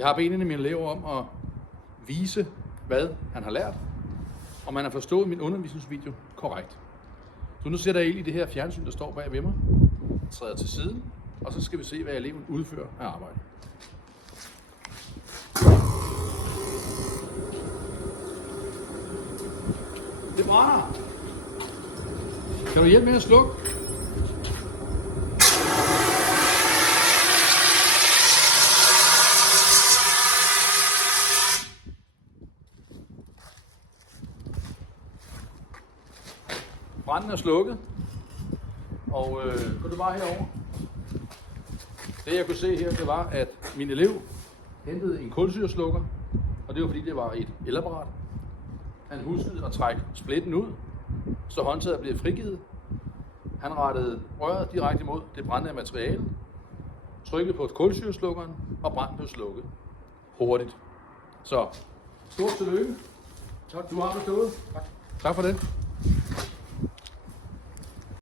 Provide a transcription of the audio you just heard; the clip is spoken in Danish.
Jeg har bedt en af mine elever om at vise, hvad han har lært, og man har forstået min undervisningsvideo korrekt. Så nu sætter jeg ild i det her fjernsyn, der står bag ved mig, træder til siden, og så skal vi se, hvad eleven udfører af arbejde. Det brænder! Kan du hjælpe med at slukke? Branden er slukket, og gå du bare herover. Det jeg kunne se her, det var, at min elev hentede en kulsyreslukker, og det var fordi det var et elapparat. Han huskede at trække splitten ud, så håndtaget blev frigivet. Han rettede røret direkte imod det brændende materiale, trykkede på kulsyreslukkeren, og branden blev slukket hurtigt. Så stort tillykke. Tak, du har bestået. Tak for det.